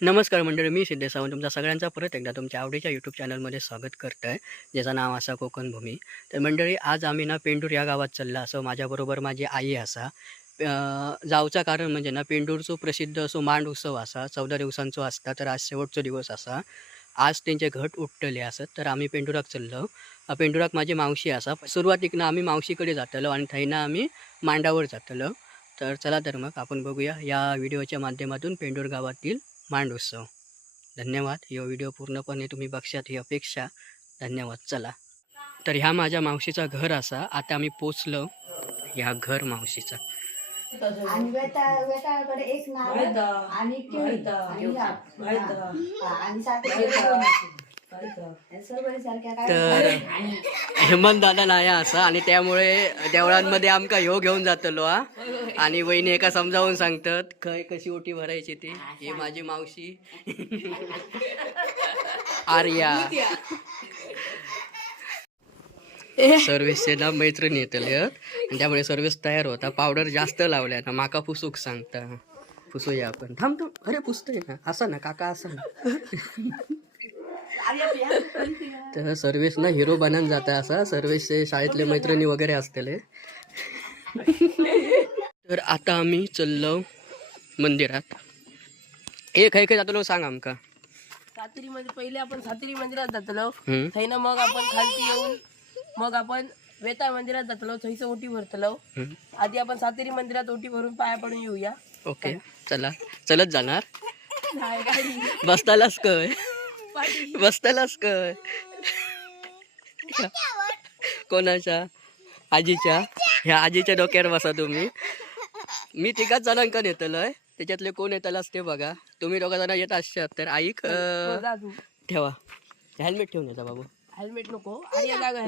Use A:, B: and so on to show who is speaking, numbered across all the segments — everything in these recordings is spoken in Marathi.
A: नमस्कार मंडळी मी सिद्धेश सावंत तुमचा सगळ्यांचा परत एकदा तुमच्या आवडीच्या यूट्यूब चॅनलमध्ये स्वागत करत आहे ज्याचं नाव असा कोकण भूमी. तर मंडळी आज आम्ही ना पेंडूर या गावात चालला असं माझ्याबरोबर माझी आई असा. अं, जावचा कारण म्हणजे ना पेंडूरचो प्रसिद्ध असो मांड उत्सव असा चौदा दिवसांचो असता तर आज शेवटचो दिवस असा. आज त्यांचे घट उठटले असत तर आम्ही पेंडुराक चाललो. पेंडुराक माझी मावशी असा. सुरुवातीक ना आम्ही मावशीकडे जातलो आणि थंयना आम्ही मांडावर जातलो. तर चला तर मग आपण बघूया या व्हिडिओच्या माध्यमातून पेंडूर गावातील मांड उत्सव धन्यवाद. यो व्हिडिओ पूर्णपणे तुम्ही बघशात ही अपेक्षा. धन्यवाद. चला. तर ह्या माझ्या मावशीचा घर असा. आता आम्ही पोचलो ह्या घर मावशीचा.
B: आणि वेता वेताळकडे एक आणि केळी. आणि
A: तर हेमंत दादा नाही असा आणि त्यामुळे देवळांमध्ये आमका ह्यो घेऊन जातलो हा. आणि वहिनी एका समजावून सांगतात खय कशी ओटी भरायची ती? ही माझी मावशी. आर्या. सर्विसचे मैत्रीण येतले आणि त्यामुळे सर्विस तयार होता. पावडर जास्त लावल्या ना माका पुसूक सांगता. पुसूया आपण. थांब थांब. अरे पुसतोय ना. असं ना काका असं ना. तर सर्विस ना हिरो बनन जाता असा. सर्विसचे शाळेतले मैत्रिणी वगैरे असतेले. तर आता आम्ही चललो मंदिरात. एक खै जातलो सांग आमका.
C: सातेरी मध्ये पहिले आपण सातेरी मंदिरात जातलो. थंय ना मग आपण खालती येऊन मग आपण वेता मंदिरात जातलो थंयचं ओटी भरतलो. आधी आपण सातेरी मंदिरात ओटी भरून पाया पडून येऊया.
A: ओके चला. चलत जाणार. बसतालाच कय
C: पाठी.
A: बसतालाच कोणाच्या? आजीच्या? ह्या आजीच्या डोक्यावर बसा तुम्ही. मी तिघाच जणांका नेतलोय. त्याच्यातले कोण येतलाच ते बघा. तुम्ही दोघा जण येत असतात तर ऐक
C: हो,
A: ठेवा. हेल्मेट ठेवून येता बाबू.
C: हेल्मेट नको.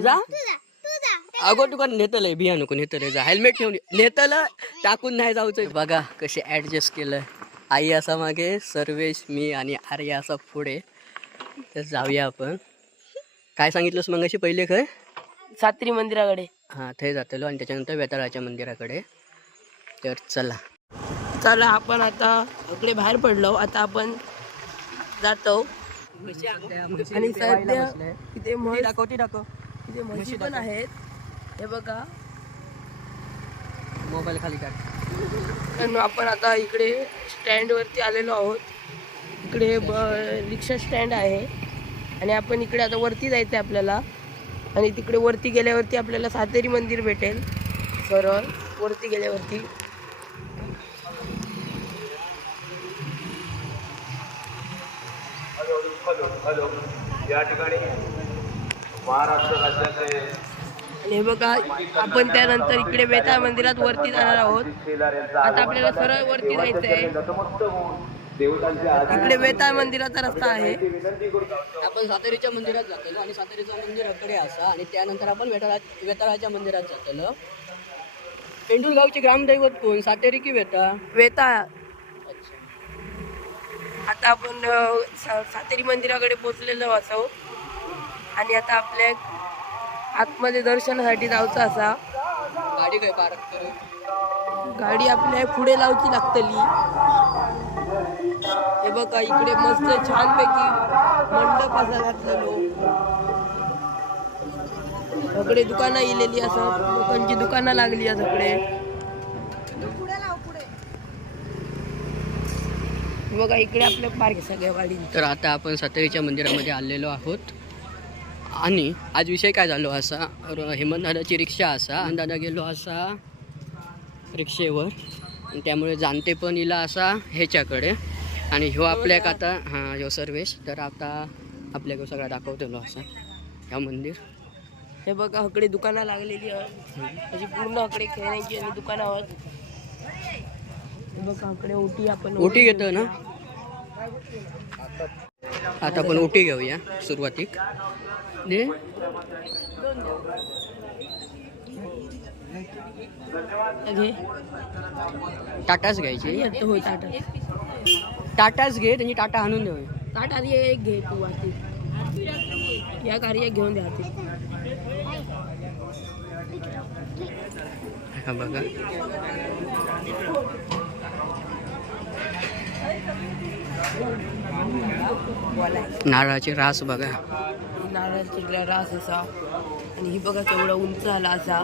A: जा. अगो तुका नेतलंय? बिया नको नेतलंय. जा. हेल्मेट ठेवून. नेतलं टाकून नाही जाऊचं बघा कसे ऍडजस्ट केलं आई असा मागे सर्वेश मी आणि आर्या असा पुढे. तर जाऊया आपण. काय सांगितलंस मग अशी पहिले खय
C: सातेरी मंदिराकडे.
A: हां थंय जातलो आणि त्याच्यानंतर वेताळाच्या मंदिराकडे. तर चला.
C: चला आपण आता इकडे बाहेर पडलो. आता आपण जातो. आणि सध्या इथे
A: दाखव
C: इथे म्हशी पण आहेत. हे बघा.
A: मोबाईल खाली काढ
C: आपण आता इकडे स्टँडवरती आलेलो आहोत. इकडे ब रिक्षा स्टँड आहे. आणि आपण इकडे आता वरती जायचं आहे आपल्याला. आणि तिकडे वरती गेल्यावरती आपल्याला सातेरी मंदिर भेटेल. सरळ वरती गेल्यावरती.
D: हॅलो या ठिकाणी महाराष्ट्र राज्याचे
C: आणि हे बघा आपण त्यानंतर इकडे वेताळ मंदिरात वरती जाणार आहोत. आता आपल्याला सरळ वरती जायचं आहे इकडे वेताळ मंदिराचा रस्ता आहे.
A: आपण सातेरीच्या मंदिरात जातलो आणि सातेरीचं मंदिर अकडे असा आणि त्यानंतर आपण वेताळा वेताळाच्या मंदिरात जातलो. पेंडूर गावचे ग्रामदैवत कोण? सातेरी की वेता
C: वेताळ. आता आपण सा- सातेरी मंदिराकडे पोचलेलो असो. आणि आता आपल्या आतमध्ये दर्शनासाठी जायचं असा.
A: गाडी काय पार्क करू?
C: गाडी आपल्या पुढे लावची लागतली. हे बघा इकडे मस्त छानपैकी मंडप असा घातलेलो सगळे दुकानं इलेली असं लोकांची दुकानं लागली आहे सगळे बघा इकडे आपलं पार्क सगळ्या वाडी
A: तर आता आपण सातेरीच्या मंदिरामध्ये आलेलो आहोत. आणि आज विषय काय झालो असा? हेमंत दादाची रिक्षा असा आणि दादा गेलो असा रिक्षेवर. आणि त्यामुळे जाणते पण इला असा ह्याच्याकडे. आणि ह्यो आपल्याक आता हां ह्यो सर्वेश. तर आता आपल्याकडे सगळा दाखवतेलो असा. ह्या मंदिर.
C: हे बघा इकडे दुकानं लागलेली अशी पूर्ण इकडे खेळण्याची आणि दुकानं आहेत हे बघा इकडे ओटी आपण
A: ओटी घेतो ना? आता आपण ओटी घेऊया सुरुवातीक. दे टाटाच घ्यायची.
C: होय टाटा.
A: टाटाच घे त्यांनी टाटा आणून देऊ.
C: आधी एक घे तू आधी. या कार्य घेऊन द्या
A: हा बघा. नारळाची रास बघा.
C: नारळाची रास असा. आणि ही बघा केवढा उंच आला असा.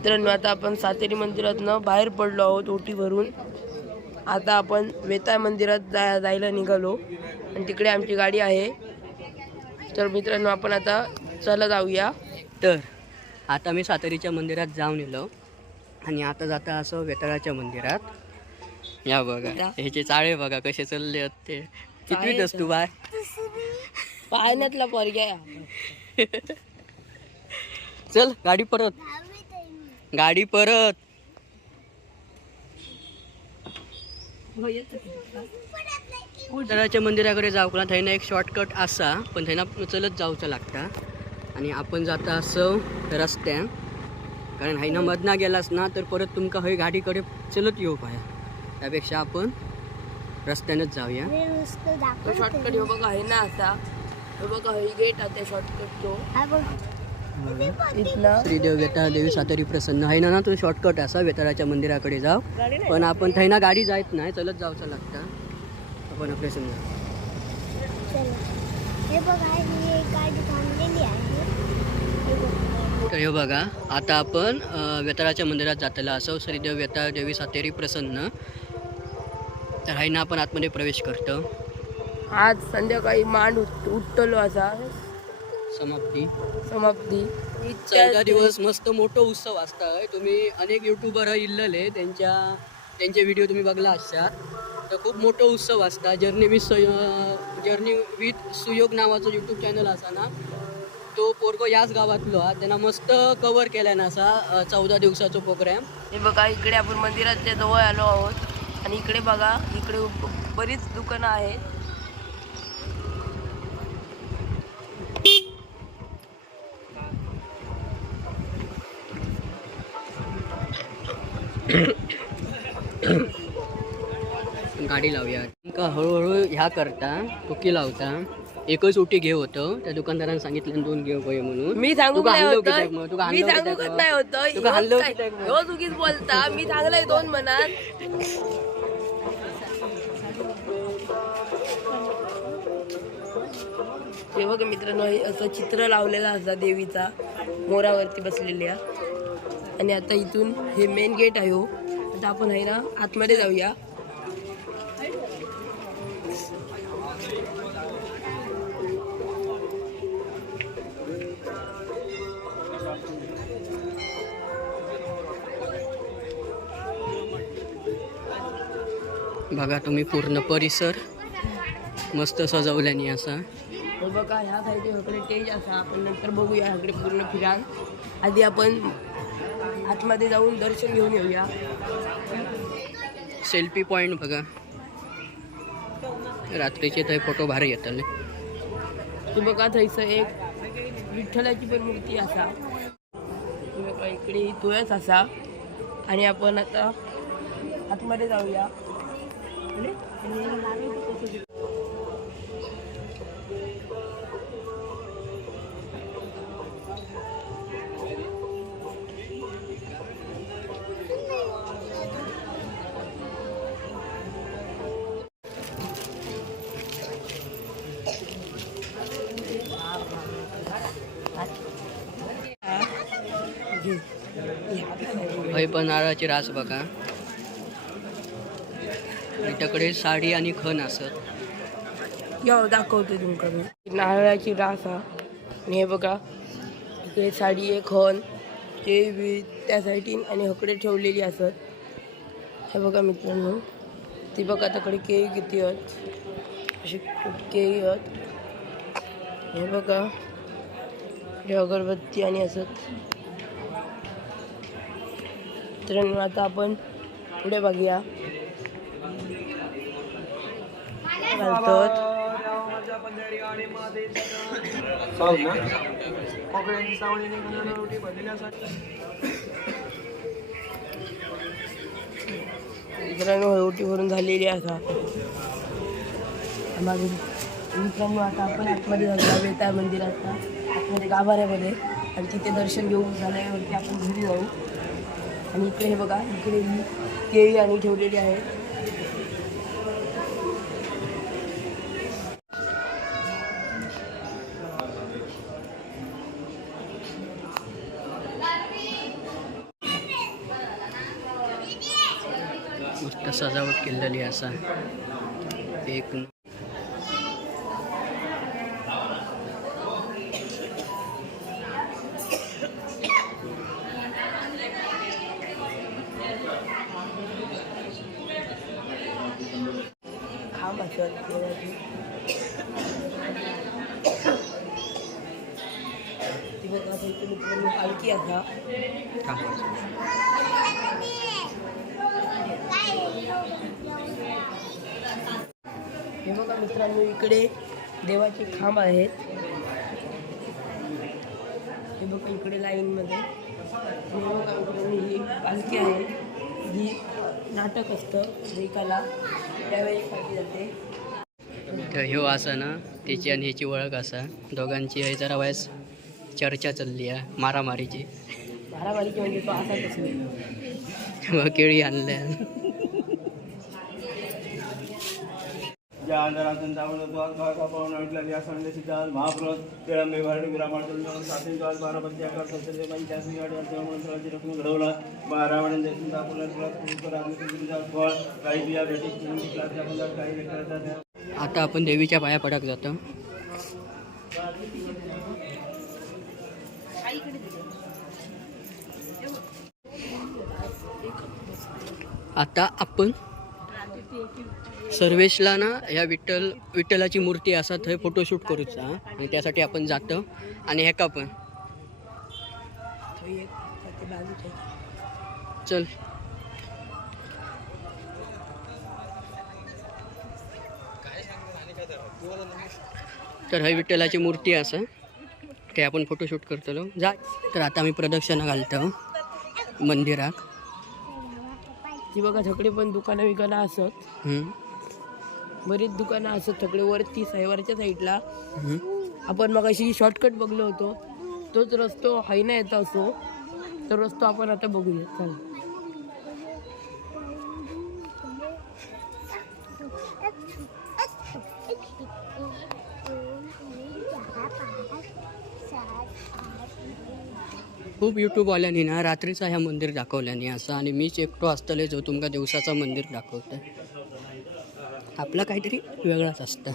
C: मित्रांनो आता आपण सातेरी मंदिरातनं बाहेर पडलो आहोत ओटी भरून आता आपण वेताळ मंदिरात जा जायला निघालो. आणि तिकडे आमची गाडी आहे. तर मित्रांनो आपण आता चला जाऊया.
A: तर आता मी सातेरीच्या मंदिरात जाऊन येलो आणि आता जाता असं वेताळाच्या मंदिरात. या बघा. ह्याचे चाळे बघा कसे चालले आहेत ते. कितवीत असतो बाय
C: पाण्यातला पोरग्या
A: चल गाडी परत. गाडी परत. वेताळाच्या मंदिराकडे जाऊक थंयना एक शॉर्टकट असा पण थंयना चलत जाऊचं लागता. आणि आपण जाता असं रस्त्यान कारण हायना मधना गेलास ना तर परत तुमका हय गाडीकडे चलत येऊ पाया. त्यापेक्षा आपण रस्त्यानंच जाऊया.
C: शॉर्टकट हो बघा ना असा हो बघा हे गेट आहे शॉर्टकट तो. इथला.
A: श्रीदेव वेताळ देवी सातारी प्रसन्न. आहे ना तो शॉर्टकट असा वेताळाच्या मंदिराकडे जाऊ पण आपण थंयना गाडी जायत नाही चलत जाऊचं लागता. आपण आपले समजा
B: हे बघा एक गाडी थांबलेली आहे. बघा.
A: तर बघा आता आपण वेताळाच्या मंदिरात जातला असो श्रीदेव वेताळ देवी सातेरी प्रसन्न. तर हायना आपण आतमध्ये प्रवेश करतो.
C: आज संध्याकाळी मांड उठ- उठतलो असा.
A: समाप्ती.
C: समाप्ती.
A: चौदा दिवस मस्त मोठो उत्सव असता. तुम्ही अनेक युट्यूबर इल्लले त्यांच्या त्यांचे व्हिडिओ तुम्ही बघला आसात तर खूप मोठो उत्सव असता. Journey with journey with Suyog नावाचं यूट्यूब चॅनल असा ना तो पोरगो याच गावातलो हा. त्यांना मस्त कवर केला ना असा चौदा दिवसाचो प्रोग्राम
C: हे बघा इकडे आपण मंदिराच्या जवळ आलो आहोत. आणि इकडे बघा इकडे बरीच दुकानं आहेत.
A: गाडी लावूया. का हळूहळू ह्या करता टुकी लावता. एकच उटी घे होतं. त्या दुकानदाराने सांगितलं दोन घेऊ पाहिजे म्हणून.
C: मी सांगू
A: कित्याक
C: होतं? मी सांगू
A: कित्याक
C: नाही? होतं?
A: तुका
C: काय-? ह्यो चुकीच बोलता. मी सांगलाय दोन मनात हे बघा मित्रांनो हे असं चित्र लावलेलं असं देवीचा. मोरावरती बसलेल्या. आणि आता इथून हे मेन गेट आहे हो. आता आपण आहे ना आतमध्ये जाऊया.
A: बघा तुम्ही पूर्ण परिसर. मस्त सजवल्याने असा.
C: हो बघा ह्या साईडचे इकडे टेज असा. आपण नंतर बघूया इकडे पूर्ण फिरान आधी आपण आतमध्ये जाऊन दर्शन घेऊन येऊया.
A: सेल्फी पॉईंट बघा. रात्रीचे थंय फोटो भारी येतले
C: हे बघा थंयसर एक विठ्ठलाची पण मूर्ती असा. बघा इकडे तुळस असा. आणि आपण आता आतमध्ये जाऊया.
A: भाई पण नारळाची रास बघा. त्याकडे साडी आणि खण असत
C: यो दाखवतो तुमका मी नारळाची रास आणि हे बघा इकडे साडी आहे खण ते बी त्या साईडीन आणि हकडे ठेवलेली असत. हे बघा मित्रांनो ती बघा तकडे केळी किती आहेत. अशी केळी आहेत. हे बघा अगरबत्ती आणि असत. मित्रांनो आता आपण पुढे बघूया. मित्रांनो रोटी भरून झालेली आता. मित्रांनो आता आपण आतमध्ये जाऊया वेताळ मंदिरात. आतमध्ये गाभाऱ्यामध्ये आणि तिथे दर्शन घेऊन झाल्यावरती आपण घरी जाऊ. आणि इकडे हे बघा इकडे ही केळी आणि ठेवलेली आहे.
A: सजावट केलेली असा. एक
C: बघा इथे मित्रांनो हलकी असा हे बघा मित्रांनो इकडे देवाचे खांब आहेत. हे बघा इकडे लाईनमध्ये. हे बघा मित्रांनो ही पालखी आहे. ही नाटक असतं एकाला त्यावेळी पालखी जाते.
A: ह्यो असा ना त्याची आणि ह्याची ओळख असा. दोघांची हे जरा वयस चर्चा चालली आहे मारामारीची.
C: मारामारीची म्हणजे तो असाच
A: केळी आणल्या.
E: भागा पाहून महाप्रत भरडी पंच्याऐंशी गाडी सगळ्याची रक्कम घडवला. देखील काही बिया भेटी
A: आता आपण देवीच्या पाया पडक जातो. आता आपण सर्वेशला ना ह्या विठ्ठल विठ्ठलाची मूर्ती असा थंय फोटोशूट करूचा आणि त्यासाठी आपण जातो. आणि ह्याका पण. चल. तर हे विठ्ठलाची मूर्ती असा. ते आपण फोटोशूट करतलो. जा. तर आता आम्ही प्रदक्षिणा घालतो. मंदिराक
C: ती बघा सगळे पण दुकानं विकानं असत. बरीच दुकानं असत सगळे वरती साईवरच्या साईडला. आपण मग अशी शॉर्टकट बघलो होतो. तोच रस्तो हायना येतो असो तो रस्तो आपण आता बघूया. चला.
A: खूप यूट्यूबवाल्यांनी ना रात्रीचा ह्या मंदिर दाखवल्यानी असं. आणि मीच एकटो असतले जो तुमका दिवसाचा मंदिर दाखवतोय. आपला काहीतरी वेगळाच असतं.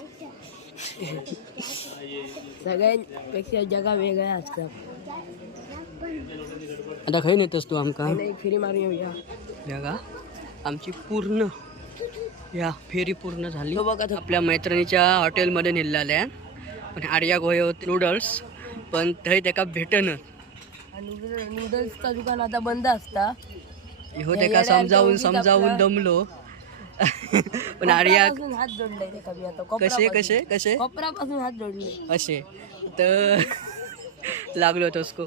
C: सगळ्यांपेक्षा जगा वेगळ्या असतात
A: आता खंय नेतस तू आमका?
C: फेरी मारून येऊया.
A: बघा आमची पूर्ण या फेरी पूर्ण झाली.
C: बघा तो.
A: आपल्या मैत्रिणीच्या हॉटेलमध्ये नेलेल्या पण आर्या गोय नूडल्स पण थंय तेका भेटन.
C: नूडल्सचा दुकान आता बंद असता.
A: तेका
C: येड्या
A: समजावून समजावून दमलो. पण आर्या
C: हात त्याका मी आता
A: कसे
C: कोपरापासून.
A: कसे? कसे
C: कोपरापासून हात जोडले.
A: असे. तर लागलो तसको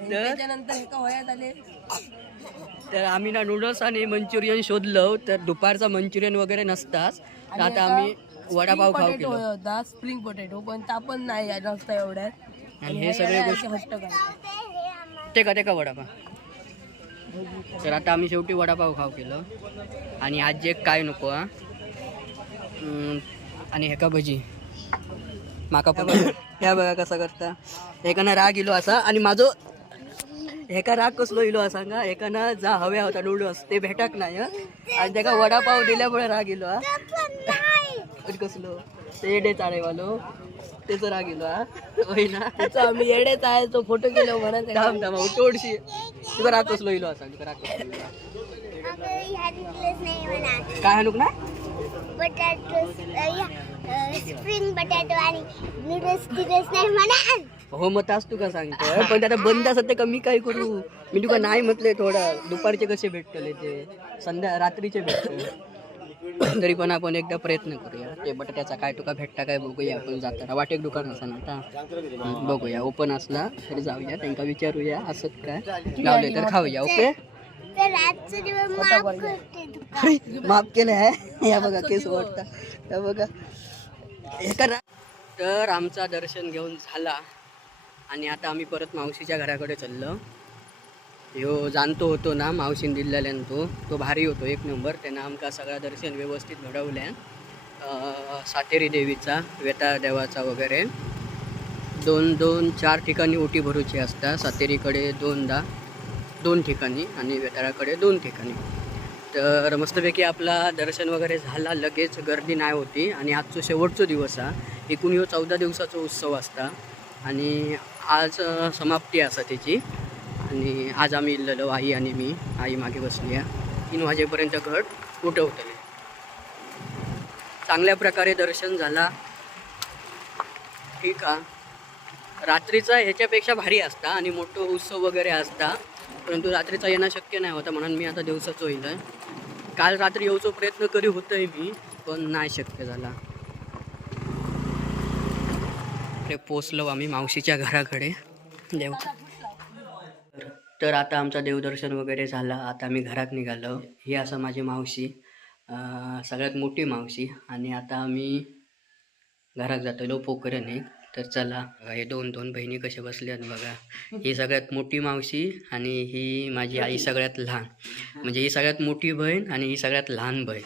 A: तर
C: त्याच्यानंतर एका वयात आले.
A: तर आम्ही ना नूडल्स आणि मंचुरियन शोधलं. तर दुपारचा मंचुरियन वगैरे नसताच. तर आता आम्ही वडापाव खाऊ
C: पोटॅटो
A: केलो.
C: होता स्प्रिंग पोटॅटो पण ता पण नाही नसता एवढ्यात.
A: आणि हे सगळे गोष्टी ते का ते का वडापाव? तर आता आम्ही शेवटी वडापाव खाऊ केलं. आणि आज जे काय नको हा? आणि हेका भजी? माका पण ह्या बघा कसा करता. एकानं राग इलो असा आणि माझो हेका राग कसलो इलो असा का एकानं जा हव्या होता नूडल्स ते भेटक नाही. आणि त्याका वडापाव दिल्यामुळे राग इलो हा? कसलो? ते येडे चाळेवालो त्याचं राग इलो हा? होय ना
C: त्याचा आम्ही येडेच आहे तो फोटो केलो म्हणत
A: थांब थांब अहो, तोडशी तुका असा तुका? काय हाणूक ना
F: स्प्रिंग बटाटो आणि नूडल्स नाही म्हणा
A: हो मग तास तुका सांगतोय पण आता बंद असत ते कमी काय करू? मी तुका नाही म्हटले थोडा. दुपारचे कसे भेटतले ते? संध्या रात्रीचे भेटतले. तरी पण आपण एकदा प्रयत्न करूया. ते बटाट्याचा काय तुका भेटता काय बघूया आपण जाताना. वाटेक दुकान असा ना आता. बघूया. ओपन असला तरी जाऊया. त्यांना विचारूया असत काय. लावले तर खाऊया. ओके?
F: माफ
A: माफ केलं आहे. या बघा केस वाटता या बघा. हे करा. तर आमचा दर्शन घेऊन झाला. आणि आता आम्ही परत मावशीच्या घराकडे चाललो. ह्यो जाणतो होतो ना मावशीन दिलेल्यान तो. तो भारी होतो एक नंबर. त्यानं आमका सगळा दर्शन व्यवस्थित घडवल्यान सातेरी देवीचा वेता देवाचा वगैरे. दोन दोन चार ठिकाणी ओटी भरूची असता. सातेरीकडे दोनदा दोन ठिकाणी आणि वेताळाकडे दोन ठिकाणी. तर मस्तपैकी आपला दर्शन वगैरे झाला लगेच गर्दी नाही होती आणि आजचो शेवटचो दिवस हा. एकूण ह्यो चौदा दिवसाचो उत्सव असता आणि आज समाप्ती असा त्याची. आणि आज आम्ही इल्लेलो आई आणि मी. आई मागे बसली आहे. तीन वाजेपर्यंत घट उठवतले चांगल्या प्रकारे दर्शन झाला. ठीक आहे. रात्रीचा ह्याच्यापेक्षा भारी असता आणि मोठं उत्सव वगैरे असता. परंतु रात्रीचा येणं शक्य नाही होता म्हणून मी आता दिवसाच होईल काल रात्री येऊचा प्रयत्न करी होतोय मी पण नाही शक्य झाला. पोचलो आम्ही मावशीच्या घराकडे. देव तर आता आमचं देवदर्शन वगैरे झालं. आता आम्ही घरात निघालो. ही असं माझी मावशी सगळ्यात मोठी मावशी. आणि आता आम्ही घरात जातलो पोखऱ्याने तर चला हे दोन दोन बहिणी कशा बसल्यात बघा. ही सगळ्यात मोठी मावशी आणि ही माझी आई सगळ्यात लहान. म्हणजे ही सगळ्यात मोठी बहीण आणि ही सगळ्यात लहान बहीण.